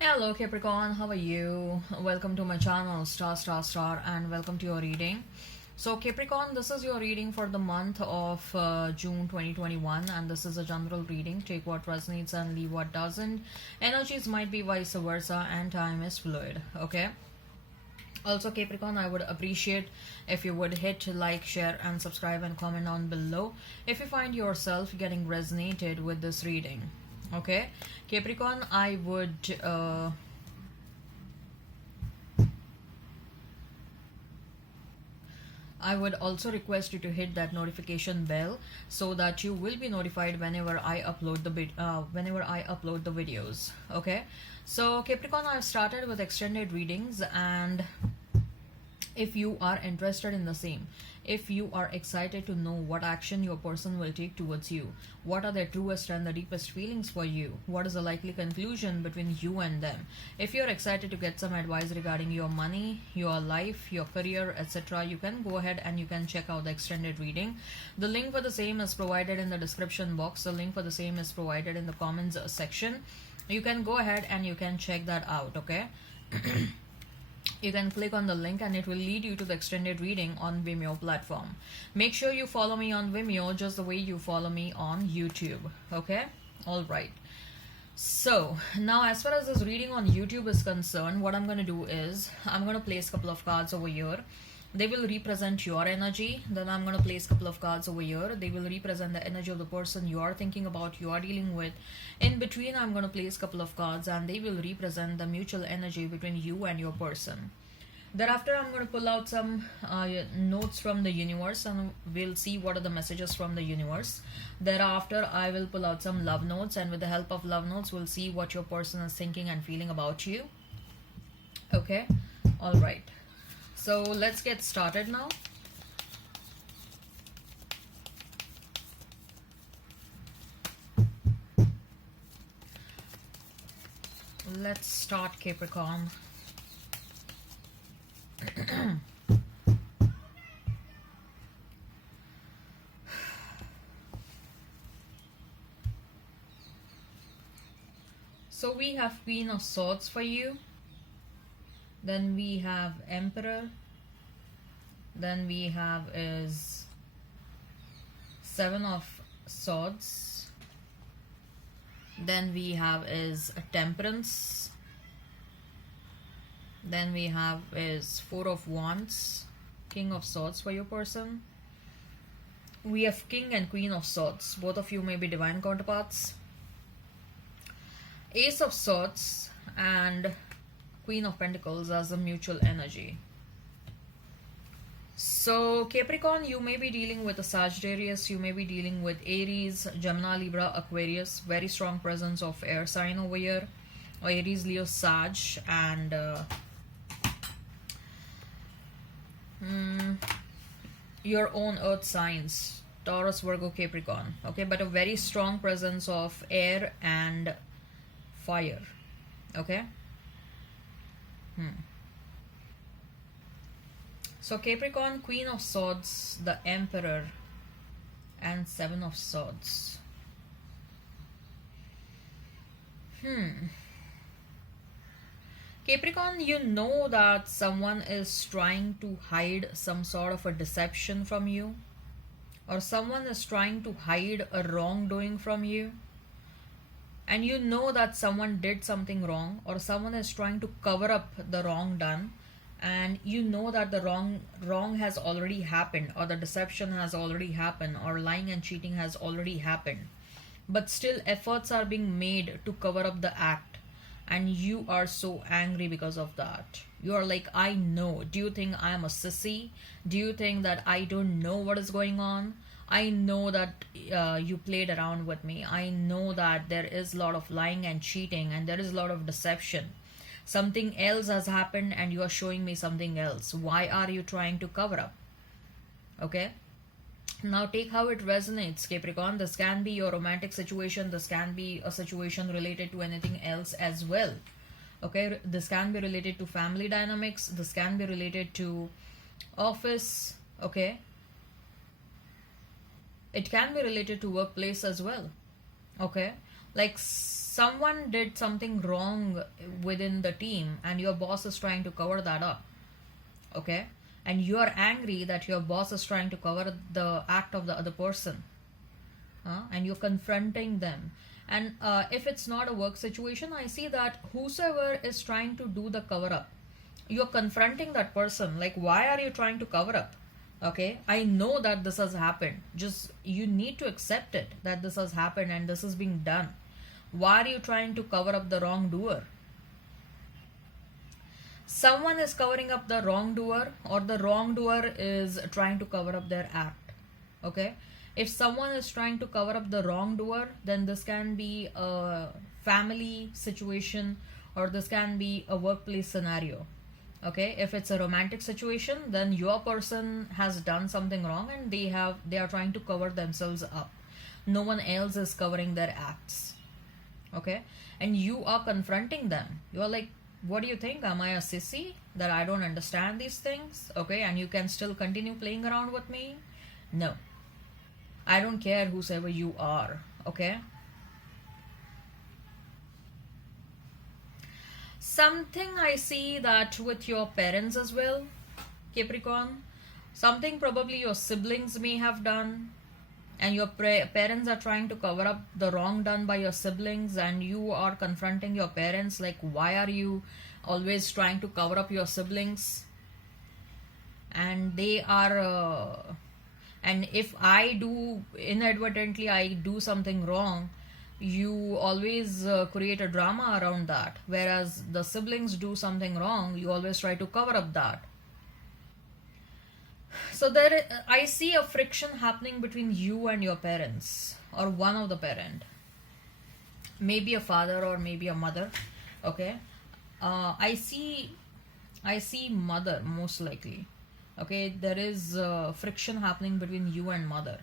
Hello Capricorn, how are you? Welcome to my channel Star, and welcome to your reading. So Capricorn, this is your reading for the month of June 2021, and this is a general reading. Take what resonates and leave what doesn't. Energies might be vice versa and time is fluid, okay? Also Capricorn, I would appreciate if you would hit like, share and subscribe and comment down below if you find yourself getting resonated with this reading. Okay, Capricorn, I would also request you to hit that notification bell so that you will be notified whenever I upload the videos. Okay, so Capricorn, I've started with extended readings, and if you are interested in the same, if you are excited to know what action your person will take towards you, what are their truest and the deepest feelings for you, what is the likely conclusion between you and them, if you're excited to get some advice regarding your money, your life, your career, etc., you can go ahead and you can check out the extended reading. The link for the same is provided in the description box. The link for the same is provided in the comments section. You can go ahead and you can check that out. Okay. You can click on the link and it will lead you to the extended reading on Vimeo platform. Make sure you follow me on Vimeo just the way you follow me on YouTube. Okay? Alright. So, now as far as this reading on YouTube is concerned, what I'm going to do is, I'm going to place a couple of cards over here. They will represent your energy. Then I'm going to place a couple of cards over here. They will represent the energy of the person you are thinking about, you are dealing with. In between, I'm going to place a couple of cards and they will represent the mutual energy between you and your person. Thereafter, I'm going to pull out some notes from the universe and we'll see what are the messages from the universe. Thereafter, I will pull out some love notes, and with the help of love notes, we'll see what your person is thinking and feeling about you. Okay? Alright. So let's get started now. Let's start, Capricorn. So we have Queen of Swords for you. Then we have Emperor. Then we have is Seven of Swords. Then we have is a Temperance. Then we have is Four of Wands, King of Swords for your person. We have King and Queen of Swords. Both of you may be divine counterparts. Ace of Swords and Queen of Pentacles as a mutual energy. So Capricorn, you may be dealing with a Sagittarius, you may be dealing with Aries, Gemini, Libra, Aquarius. Very strong presence of air sign over here. Aries, Leo, Sag, and your own earth signs, Taurus, Virgo, Capricorn. Okay, but a very strong presence of air and fire. Okay. So Capricorn, Queen of Swords, the Emperor, and Seven of Swords. Capricorn, you know that someone is trying to hide some sort of a deception from you, or someone is trying to hide a wrongdoing from you, and you know that someone did something wrong, or someone is trying to cover up the wrong done, and you know that the wrong has already happened, or the deception has already happened, or lying and cheating has already happened, but still efforts are being made to cover up the act, and you are so angry because of that. You are like, I know. Do you think I am a sissy? Do you think that I don't know what is going on? I know that you played around with me. I know that there is a lot of lying and cheating, and there is a lot of deception. Something else has happened and you are showing me something else. Why are you trying to cover up? Okay. Now take how it resonates, Capricorn. This can be your romantic situation. This can be a situation related to anything else as well. Okay. This can be related to family dynamics. This can be related to office. Okay. It can be related to workplace as well. Okay. Like someone did something wrong within the team and your boss is trying to cover that up. Okay, and you are angry that your boss is trying to cover the act of the other person, and you're confronting them. And if it's not a work situation, I see that whosoever is trying to do the cover up, you're confronting that person, like, why are you trying to cover up? Okay, I know that this has happened, just you need to accept it that this has happened and this is being done. Why are you trying to cover up the wrongdoer? Someone is covering up the wrongdoer, or the wrongdoer is trying to cover up their act. Okay, if someone is trying to cover up the wrongdoer, then this can be a family situation or this can be a workplace scenario. Okay, if it's a romantic situation, then your person has done something wrong and they are trying to cover themselves up. No one else is covering their acts. Okay, and you are confronting them. You are like, what do you think? Am I a sissy that I don't understand these things? Okay, and you can still continue playing around with me? No, I don't care whosoever you are. Okay, something I see that with your parents as well, Capricorn. Something probably your siblings may have done, and your parents are trying to cover up the wrong done by your siblings, and you are confronting your parents like, why are you always trying to cover up your siblings? And they are and if I do inadvertently, I do something wrong, you always create a drama around that, whereas the siblings do something wrong, you always try to cover up that. So I see a friction happening between you and your parents, or one of the parent, maybe a father or maybe a mother. Okay, I see mother most likely. Okay, there is friction happening between you and mother.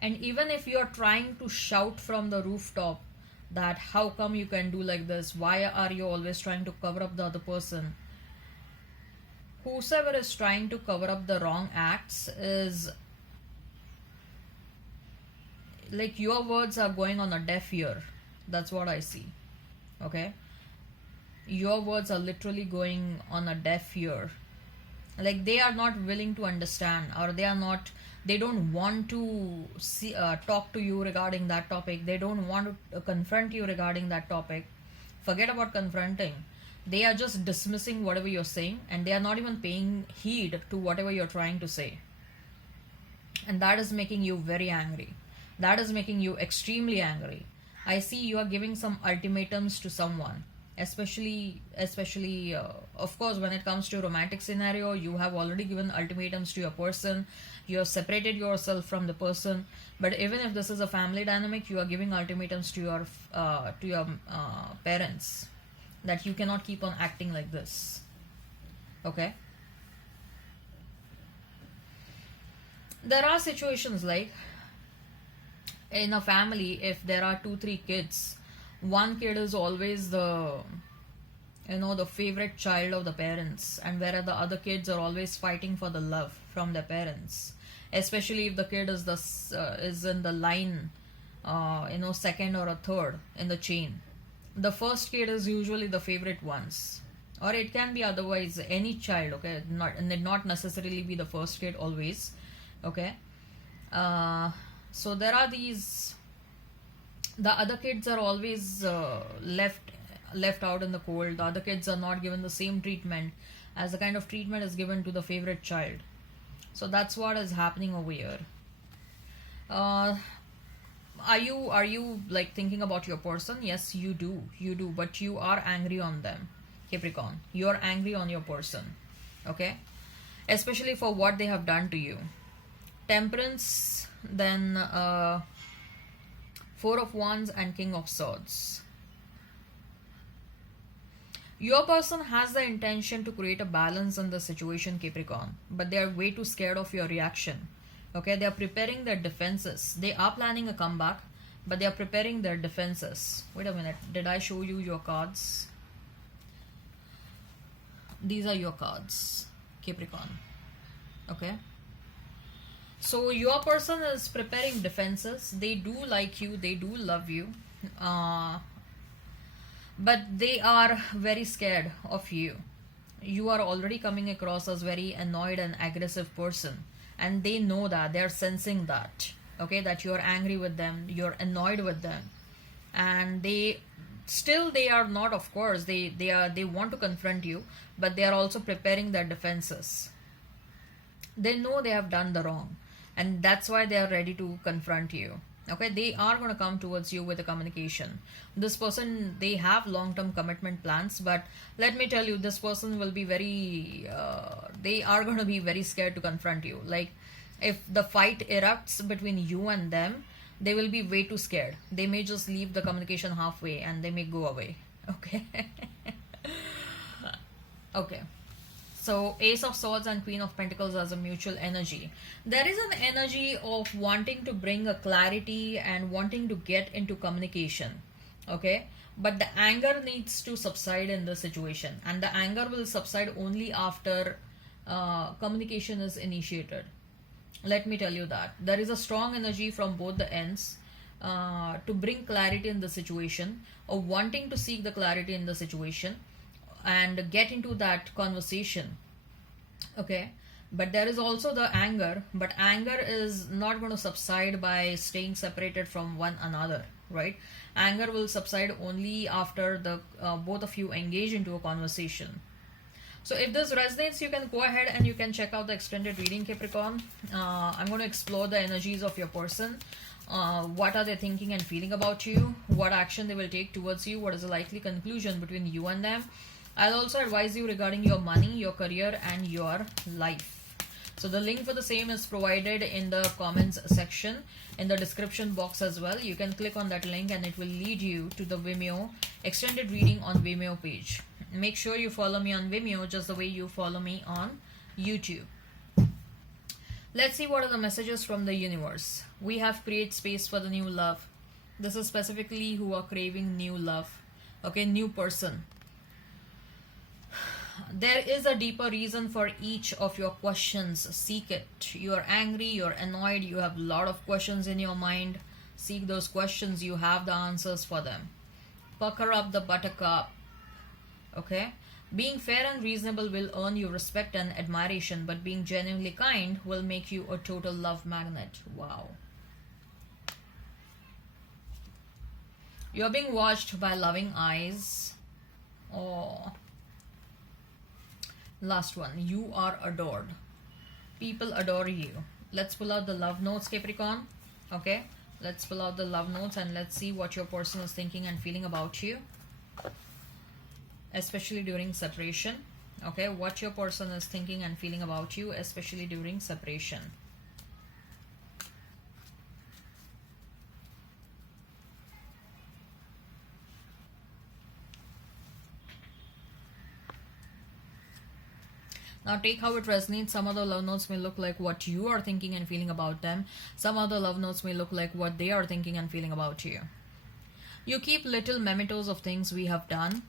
And even if you're trying to shout from the rooftop that how come you can do like this, why are you always trying to cover up the other person, whosoever is trying to cover up the wrong acts is like, your words are going on a deaf ear. That's what I see. Okay, your words are literally going on a deaf ear. Like, they are not willing to understand, or they don't want to talk to you regarding that topic. They don't want to confront you regarding that topic. Forget about confronting. They are just dismissing whatever you're saying, and they are not even paying heed to whatever you're trying to say. And that is making you very angry. That is making you extremely angry. I see you are giving some ultimatums to someone, especially of course, when it comes to romantic scenario, you have already given ultimatums to your person. You have separated yourself from the person. But even if this is a family dynamic, you are giving ultimatums to your parents, that you cannot keep on acting like this. Okay, there are situations like, in a family, if there are 2-3 kids, one kid is always the favorite child of the parents, and whereas the other kids are always fighting for the love from their parents, especially if the kid is in the line, second or a third in the chain. The first kid is usually the favorite ones, or it can be otherwise any child. Okay, not necessarily be the first kid always. Okay, so there are these, the other kids are always left out in the cold. The other kids are not given the same treatment as the kind of treatment is given to the favorite child. So that's what is happening over here. Are you like thinking about your person? Yes, you do, but you are angry on them, Capricorn. You are angry on your person. Okay, especially for what they have done to you. Temperance, then Four of Wands and King of Swords. Your person has the intention to create a balance in the situation, Capricorn, but they are way too scared of your reaction. Okay, they are preparing their defenses. They are planning a comeback, but they are preparing their defenses. Wait a minute, did I show you your cards? These are your cards, Capricorn. Okay. So your person is preparing defenses. They do like you, they do love you, uh, but they are very scared of you. You are already coming across as very annoyed and aggressive person, and they know that, they are sensing that. Okay, that you are angry with them, you're annoyed with them, and they are not, of course, they want to confront you, but they are also preparing their defenses. They know they have done the wrong, and that's why they are ready to confront you. Okay, they are going to come towards you with a communication. This person, they have long term commitment plans, but let me tell you, this person will be very they are going to be very scared to confront you. Like, if the fight erupts between you and them, they will be way too scared. They may just leave the communication halfway and they may go away. Okay. Okay. So Ace of Swords and Queen of Pentacles as a mutual energy. There is an energy of wanting to bring a clarity and wanting to get into communication. Okay. But the anger needs to subside in the situation, and the anger will subside only after communication is initiated. Let me tell you that. There is a strong energy from both the ends to bring clarity in the situation, or wanting to seek the clarity in the situation and get into that conversation. Okay, but there is also the anger, but anger is not going to subside by staying separated from one another, right? Anger will subside only after the both of you engage into a conversation. So if this resonates, you can go ahead and you can check out the extended reading, Capricorn. I'm going to explore the energies of your person. What are they thinking and feeling about you? What action they will take towards you? What is the likely conclusion between you and them? I'll also advise you regarding your money, your career, and your life. So the link for the same is provided in the comments section, in the description box as well. You can click on that link and it will lead you to the Vimeo extended reading on Vimeo page. Make sure you follow me on Vimeo just the way you follow me on YouTube. Let's see what are the messages from the universe. We have create space for the new love. This is specifically who are craving new love. Okay, new person. There is a deeper reason for each of your questions. Seek it. You are angry, you're annoyed, you have a lot of questions in your mind. Seek those questions, you have the answers for them. Pucker up the buttercup. Okay? Being fair and reasonable will earn you respect and admiration, but being genuinely kind will make you a total love magnet. Wow. You're being watched by loving eyes. Oh. Last one. You are adored. People adore you. Let's pull out the love notes, Capricorn. Okay? Let's pull out the love notes and let's see what your person is thinking and feeling about you, especially during separation. Okay, what your person is thinking and feeling about you, especially during separation. Now take how it resonates. Some other love notes may look like what you are thinking and feeling about them. Some other love notes may look like what they are thinking and feeling about you. You keep little mementos of things we have done.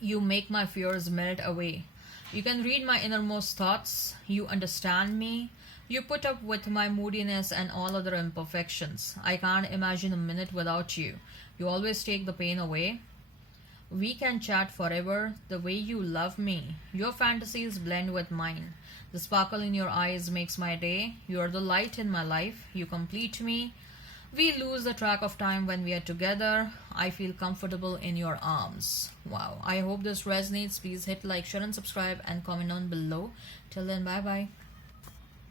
You make my fears melt away. You can read my innermost thoughts. You understand me. You put up with my moodiness and all other imperfections. I can't imagine a minute without you. You always take the pain away. We can chat forever the way you love me. Your fantasies blend with mine. The sparkle in your eyes makes my day. You are the light in my life. You complete me. We lose the track of time when we are together. I feel comfortable in your arms. Wow. I hope this resonates. Please hit like, share, and subscribe, and comment down below. Till then, bye-bye.